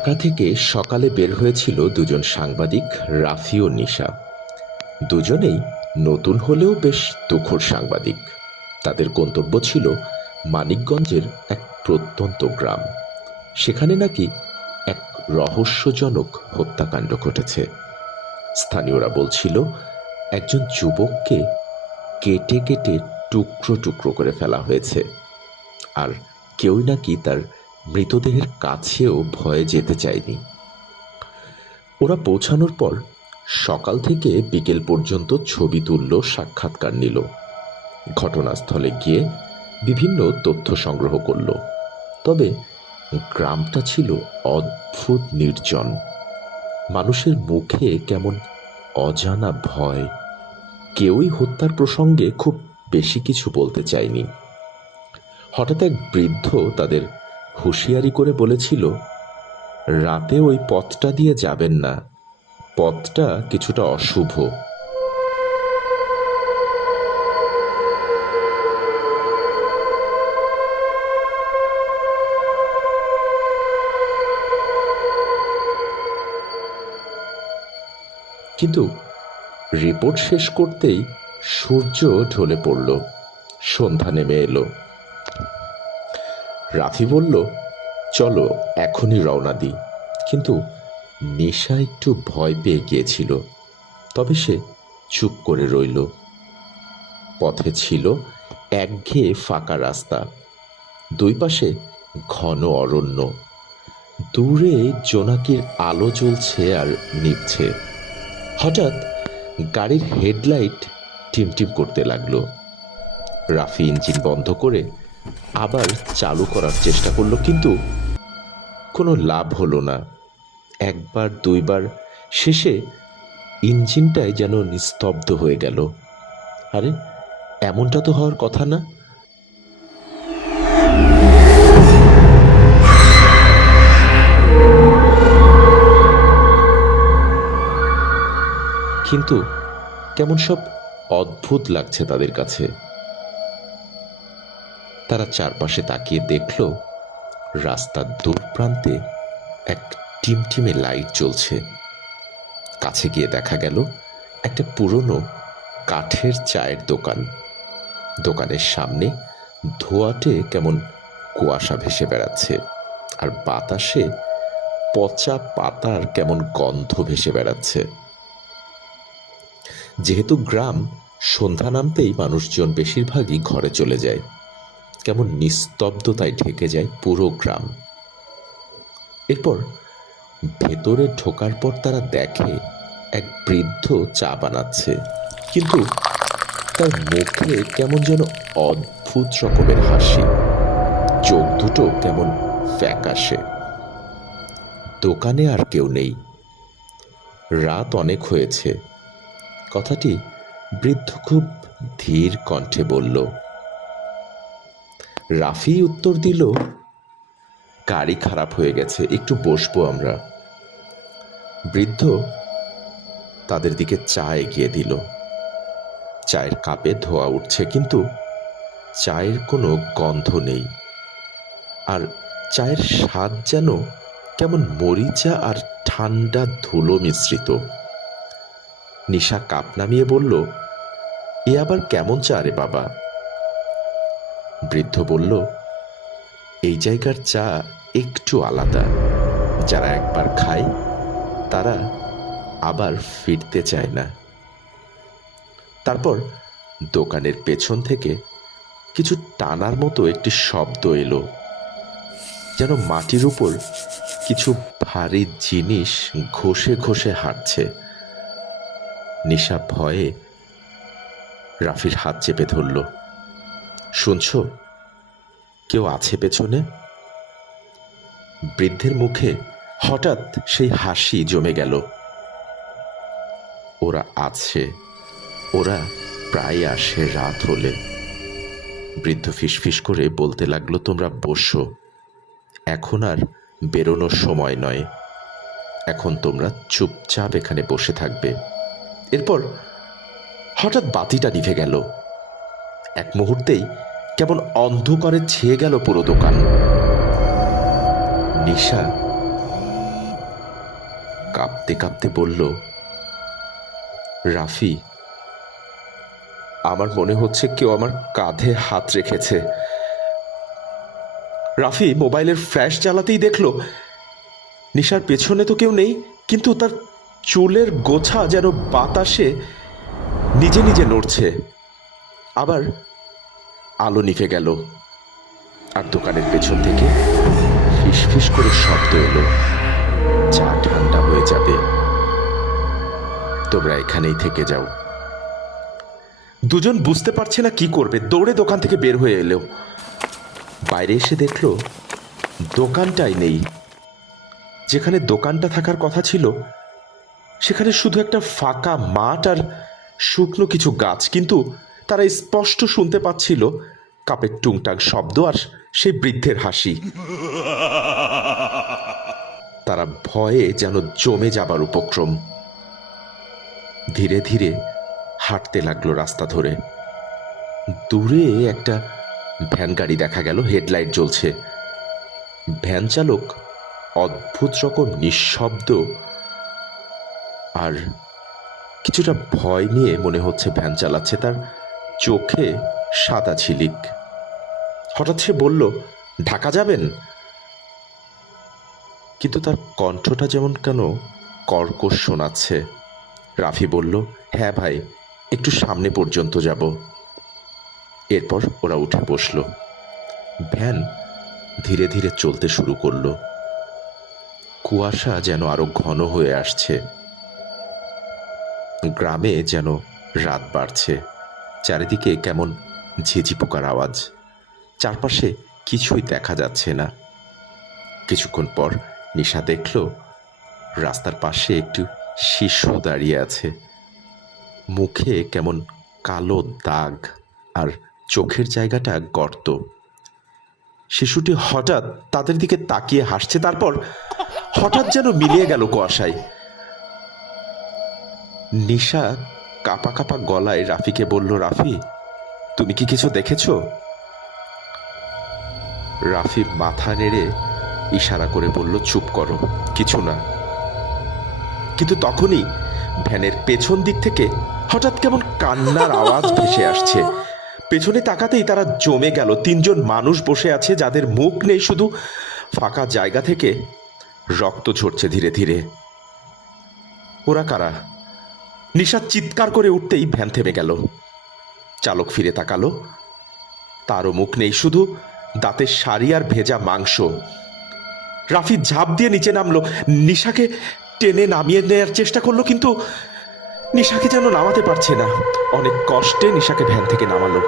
ঢাকা থেকে সকালে বের হয়েছিল দুজন সাংবাদিক, রাফি ও নিশা। দুজনেই নতুন হলেও বেশ তুখোড় সাংবাদিক। তাদের গন্তব্য ছিল মানিকগঞ্জের এক প্রত্যন্ত গ্রাম। সেখানে নাকি এক রহস্যজনক হত্যাকাণ্ড ঘটেছে। স্থানীয়রা বলছিল, একজন যুবককে কেটে কেটে টুকরো টুকরো করে ফেলা হয়েছে, আর কেউই নাকি তার মৃতদেহের কাছেও ভয়ে যেতে চায়নি। ওরা পৌঁছানোর পর সকাল থেকে বিকেল পর্যন্ত ছবি তুলল, সাক্ষাৎকার নিল, ঘটনাস্থলে গিয়ে বিভিন্ন তথ্য সংগ্রহ করল। তবে গ্রামটা ছিল অদ্ভুত নির্জন। মানুষের মুখে কেমন অজানা ভয়। কেউই হত্যার প্রসঙ্গে খুব বেশি কিছু বলতে চায়নি। হঠাৎ এক বৃদ্ধ তাদের হুঁশিয়ারি করে বলেছিল, রাতে ওই পথটা দিয়ে যাবেন না, পথটা কিছুটা অশুভ। কিন্তু রিপোর্ট শেষ করতেই সূর্য ঢলে পড়ল, সন্ধ্যা নেমে এলো। রাফি বলল, চলো এখনই রওনা দিই। কিন্তু নেশা একটু ভয় পেয়ে গিয়েছিল, তবে সে চুপ করে রইল। পথে ছিল একঘেয়ে ফাঁকা রাস্তা, দুই পাশে ঘন অরণ্য। দূরে জোনাকির আলো জ্বলছে আর নিভছে। হঠাৎ গাড়ির হেডলাইট টিমটিম করতে লাগলো। রাফি ইঞ্জিন বন্ধ করে আবার চালু করার চেষ্টা করলো, কিন্তু কোনো লাভ হলো না। একবার দুইবার, শেষে ইঞ্জিনটাই যেন নিস্তব্ধ হয়ে গেল। আরে, এমনটা তো হওয়ার কথা না। কিন্তু কেমন সব অদ্ভুত লাগছে তাদের কাছে। তারা চারপাশে তাকিয়ে দেখল, রাস্তার দূর প্রান্তে এক টিমটিমে লাইট জ্বলছে। কাছে গিয়ে দেখা গেল একটা পুরনো কাঠের চায়ের দোকান। দোকানের সামনে ধোঁয়াটে কেমন কুয়াশা ভেসে বেড়াচ্ছে, আর বাতাসে পচা পাতার কেমন গন্ধ ভেসে বেড়াচ্ছে। যেহেতু গ্রাম, সন্ধ্যা নামতেই মানুষজন বেশিরভাগই ঘরে চলে যায়। কেমন নিস্তব্ধতায় ঢেকে যায় পুরো গ্রাম। এরপর ভেতরে ঢোকার পর তারা দেখে এক বৃদ্ধ চা বানাচ্ছে, কিন্তু তার মুখে কেমন যেন অদ্ভুত রকমের হাসি, চোখ দুটো কেমন ফ্যাকাশে। দোকানে আর কেউ নেই। রাত অনেক হয়েছে। কথাটি বৃদ্ধ খুব ধীর কণ্ঠে বলল। রাফি উত্তর দিল, গাড়ি খারাপ হয়ে গেছে, একটু বসবো আমরা। বৃদ্ধ তাদের দিকে চা এগিয়ে দিল। চায়ের কাপে ধোঁয়া উঠছে, কিন্তু চায়ের কোনো গন্ধ নেই। আর চায়ের স্বাদ যেন কেমন মরিচা আর ঠান্ডা ধুলো মিশ্রিত। নিশা কাপ নামিয়ে বলল, এ আবার কেমন চা রে বাবা? বৃদ্ধ বলল, এই জায়গার চা একটু আলাদা। যারা একবার খায় তারা আবার ফিরতে চায় না। তারপর দোকানের পেছন থেকে কিছু টানার মতো একটি শব্দ এলো, যেন মাটির উপর কিছু ভারী জিনিস ঘষে ঘষে হাঁটছে। নিশা ভয়ে রাফির হাত চেপে ধরল। শুনছ, কেউ আছে পেছনে? বৃদ্ধের মুখে হঠাৎ সেই হাসি জমে গেল। ওরা আছে, ওরা প্রায় আসে রাত হলে। বৃদ্ধ ফিসফিস করে বলতে লাগলো, তোমরা বসো, এখন আর বেরোনোর সময় নয়। এখন তোমরা চুপচাপ এখানে বসে থাকবে। এরপর হঠাৎ বাতিটা নিভে গেল। এক মুহূর্তেই কেমন অন্ধকারে ছেয়ে গেল পুরো দোকান। নিশা কাঁপতে কাঁপতে বলল, রাফি, আমার মনে হচ্ছে কেউ আমার কাঁধে হাত রেখেছে। রাফি মোবাইলের ফ্ল্যাশ জ্বালাতেই দেখল নিশার পেছনে তো কেউ নেই, কিন্তু তার চুলের গোছা যেন বাতাসে নিজে নিজে নড়ছে। আবার আলো নিভে গেল, আর দোকানের পেছন থেকে ফিসফিস করে শব্দ এলো, চা ঠান্ডা হয়ে যাবে, তোমরা এখানেই থেকে যাও। দুজন বুঝতে পারছে না কি করবে, দৌড়ে দোকান থেকে বের হয়ে এলো। বাইরে এসে দেখল দোকানটাই নেই। যেখানে দোকানটা থাকার কথা ছিল সেখানে শুধু একটা ফাঁকা মাঠ আর শুকনো কিছু গাছ, কিন্তু তারা স্পষ্ট শুনতে পাচ্ছিল কাপের টুংটাং শব্দ আর সেই বৃদ্ধের হাসি। তারা ভয়ে যেন জমে যাবার উপক্রম। ধীরে ধীরে হাঁটতে লাগলো রাস্তা ধরে। দূরে একটা ভ্যান গাড়ি দেখা গেল, হেডলাইট জ্বলছে। ভ্যান চালক অদ্ভুত রকম নিঃশব্দ আর কিছুটা ভয় নিয়ে মনে হচ্ছে ভ্যান চালাচ্ছে। তার চোখে সাদা ঝিলিক। হঠাৎ সে বলল, ঢাকা যাবেন? কিন্তু তার কণ্ঠটা যেমন কেন কর্কশ শোনাচ্ছে। রাফি বলল, হ্যাঁ ভাই, একটু সামনে পর্যন্ত যাব। এরপর ওরা উঠে বসল। ভ্যান ধীরে ধীরে চলতে শুরু করলো। কুয়াশা যেন আরো ঘন হয়ে আসছে। গ্রামে যেন রাত বাড়ছে। চারিদিকে কেমন ঝিঝি পোকার আওয়াজ। চারপাশে কিছুই দেখা যাচ্ছে না। কিছুক্ষণ পর নিশা দেখল রাস্তার পাশে একটু শিশু দাঁড়িয়ে আছে। মুখে কেমন কালো দাগ আর চোখের জায়গাটা গর্ত। শিশুটি হঠাৎ তাদের দিকে তাকিয়ে হাসছে, তারপর হঠাৎ যেন মিলিয়ে গেল কুয়াশায়। নিশা কাঁপা কাঁপা গলায় রাফিকে বলল, রাফি, তুমি কি কিছু দেখেছ? রাফি মাথা নেড়ে ইশারা করে বলল, চুপ করো, কিছু না। কিন্তু তখনই ভ্যানের পেছন দিক থেকে হঠাৎ কেমন কান্নার আওয়াজ ভেসে আসছে। পেছনে তাকাতেই তারা জমে গেল। তিনজন মানুষ বসে আছে, যাদের মুখ নেই, শুধু ফাঁকা জায়গা থেকে রক্ত ঝরছে ধীরে ধীরে। ওরা কারা? নিশা চিৎকার করে উঠতেই ভ্যান থেমে গেল। চালক ফিরে তাকালো, তারও মুখ নেই, শুধু দাঁতের শাড়ি আর ভেজা মাংস। রাফি ঝাঁপ দিয়ে নিচে নামলো, নিশাকে টেনে নামিয়ে নেওয়ার চেষ্টা করলো, কিন্তু নিশাকে যেন নামাতে পারছে না। অনেক কষ্টে নিশাকে ভ্যান থেকে নামালো।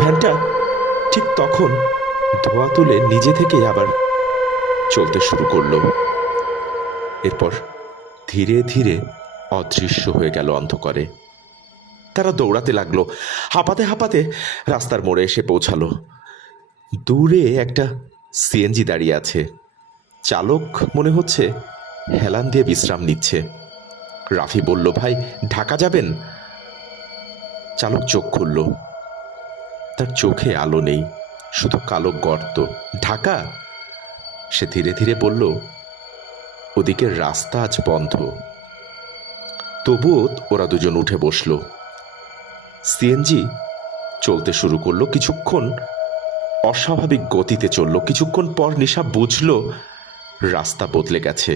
ভ্যানটা ঠিক তখন ধোঁয়া তুলে নিজে থেকে আবার চলতে শুরু করলো। এরপর ধীরে ধীরে অদৃশ্য হয়ে গেল অন্ধকারে। তারা দৌড়াতে লাগলো, হাঁপাতে হাঁপাতে রাস্তার মোড়ে এসে পৌঁছালো। দূরে একটা সিএনজি দাঁড়িয়ে আছে। চালক মনে হচ্ছে হেলান দিয়ে বিশ্রাম নিচ্ছে। রাফি বলল, ভাই, ঢাকা যাবেন? চালক চোখ খুলল। তার চোখে আলো নেই, শুধু কালো গর্ত। ঢাকা? সে ধীরে ধীরে বলল, ওদিকে রাস্তা আজ বন্ধ। তবুও ওরা দুজন উঠে বসল। সিএনজি চলতে শুরু করলো। কিছুক্ষণ অস্বাভাবিক গতিতে চলল। কিছুক্ষণ পর নিশা বুঝল রাস্তা বদলে গেছে।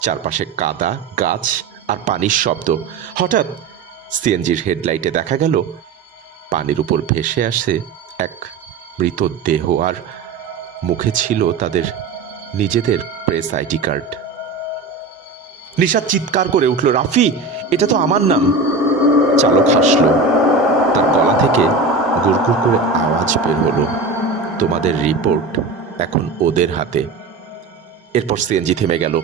চারপাশে কাদা, গাছ আর পানির শব্দ। হঠাৎ সিএনজির হেডলাইটে দেখা গেল পানির উপর ভেসে আসে এক মৃত দেহ, আর মুখে ছিল তাদের নিজেদের প্রেস আইডি কার্ড। নিশা চিৎকার করে উঠল, রাফি, এটা তো আমার নাম। চালক হাসল। তার গলা থেকে গুড়গুড় করে আওয়াজ বের হলো, তোমাদের রিপোর্ট এখন ওদের হাতে। এরপর সিএনজি থেমে গেল।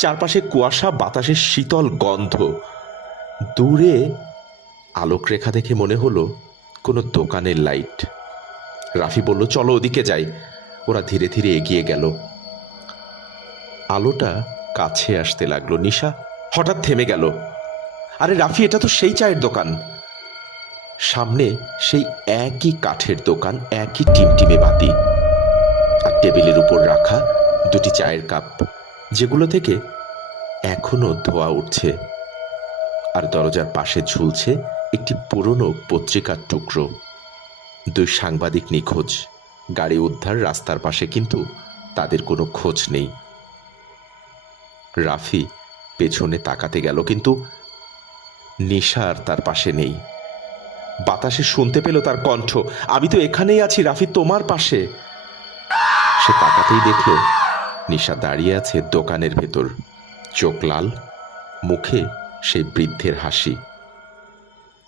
চারপাশে কুয়াশা, বাতাসের শীতল গন্ধ। দূরে আলোক রেখা দেখে মনে হলো কোনো দোকানের লাইট। রাফি বলল, চলো ওদিকে যাই। ওরা ধীরে ধীরে এগিয়ে গেল। আলোটা কাছে আসতে লাগলো। নিশা হঠাৎ থেমে গেল। আরে রাফি, এটা তো সেই চায়ের দোকান। সামনে সেই একই কাঠের দোকান, একই টিমটিমে বাতি, আর টেবিলের উপর রাখা দুটি চায়ের কাপ, যেগুলো থেকে এখনো ধোঁয়া উঠছে, আর দরজার পাশে ঝুলছে একটি পুরনো পত্রিকার টুকরো। 2 সাংবাদিক নিখোঁজ, গাড়ি উদ্ধার রাস্তার পাশে, কিন্তু তাদের কোনো খোঁজ নেই। রাফি পেছনে তাকাতে গেল, কিন্তু নিশা আর তার পাশে নেই। বাতাসে শুনতে পেল তার কণ্ঠ, আমি তো এখানেই আছি রাফি, তোমার পাশে। সে তাকাতেই দেখল নিশা দাঁড়িয়ে আছে দোকানের ভেতর, চোখ লাল, মুখে সেই বৃদ্ধের হাসি।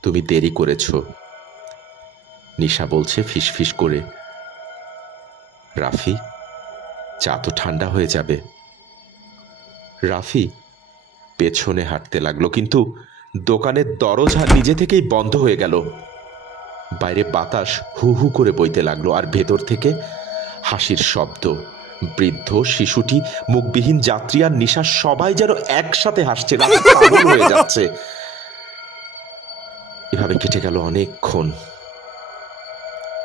তুমি দেরি করেছ, নিশা বলছে ফিসফিস করে। রাফি, চা তো ঠান্ডা হয়ে যাবে। রাফি পেছনে হাঁটতে লাগলো, কিন্তু দোকানের দরজা নিজে থেকেই বন্ধ হয়ে গেল। বাইরে বাতাস হু হু করে বইতে লাগলো, আর ভেতর থেকে হাসির শব্দ। বৃদ্ধ, শিশুটি, মুখবিহীন যাত্রী আর নিশা সবাই যেন একসাথে হাসছে। রাফি পাগল হয়ে যাচ্ছে। এভাবে কেটে গেল অনেকক্ষণ।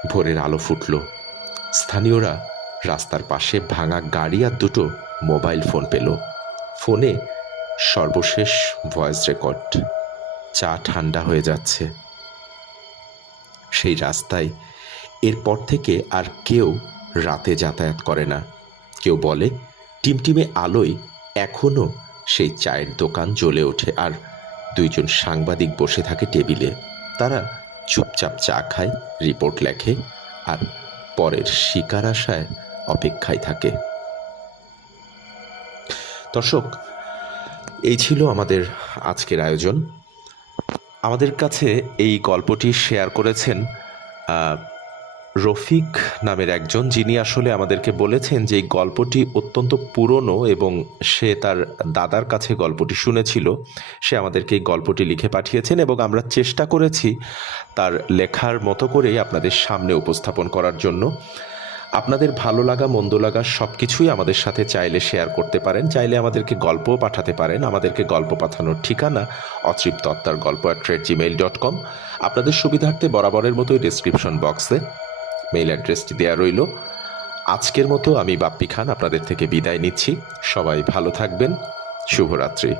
ভোরের আলো ফুটল। স্থানীয়রা রাস্তার পাশে ভাঙা গাড়ি আর 2টো মোবাইল ফোন পেল। ফোনে সর্বশেষ ভয়েস রেকর্ড। চা ঠান্ডা হয়ে যাচ্ছে। সেই রাস্তায় এরপর থেকে আর কেউ রাতে যাতায়াত করে না। কেউ বলে টিমটিমে আলোয় এখনো সেই চায়ের দোকান জ্বলে ওঠে, আর 2 জন সাংবাদিক বসে থাকে টেবিলে। তারা চুপচাপ চা খায়, রিপোর্ট লেখে, আর পরের শিকার আশায় অপেক্ষায় থাকে। দর্শক, এই ছিল আমাদের আজকের আয়োজন। আমাদের কাছে এই গল্পটি শেয়ার করেছেন রফিক নামের একজন, যিনি আসলে আমাদেরকে বলেছেন যে এই গল্পটি অত্যন্ত পুরনো এবং সে তার দাদার কাছে গল্পটি শুনেছিল। সে আমাদেরকে এই গল্পটি লিখে পাঠিয়েছেন এবং আমরা চেষ্টা করেছি তার লেখার মতো করেই আপনাদের সামনে উপস্থাপন করার জন্য। আপনাদের ভালো লাগা মন্দ লাগা সব কিছুই আমাদের সাথে চাইলে শেয়ার করতে পারেন, চাইলে আমাদেরকে গল্পও পাঠাতে পারেন। আমাদেরকে গল্প পাঠানোর ঠিকানা ottriptottar@gmail.com। আপনাদের সুবিধার্থে বরাবরের মতোই ডেসক্রিপশন বক্সে মেইল অ্যাড্রেসটি দেওয়া রইল। আজকের মতো আমি বাপ্পি খান আপনাদের থেকে বিদায় নিচ্ছি। সবাই ভালো থাকবেন। শুভরাত্রি।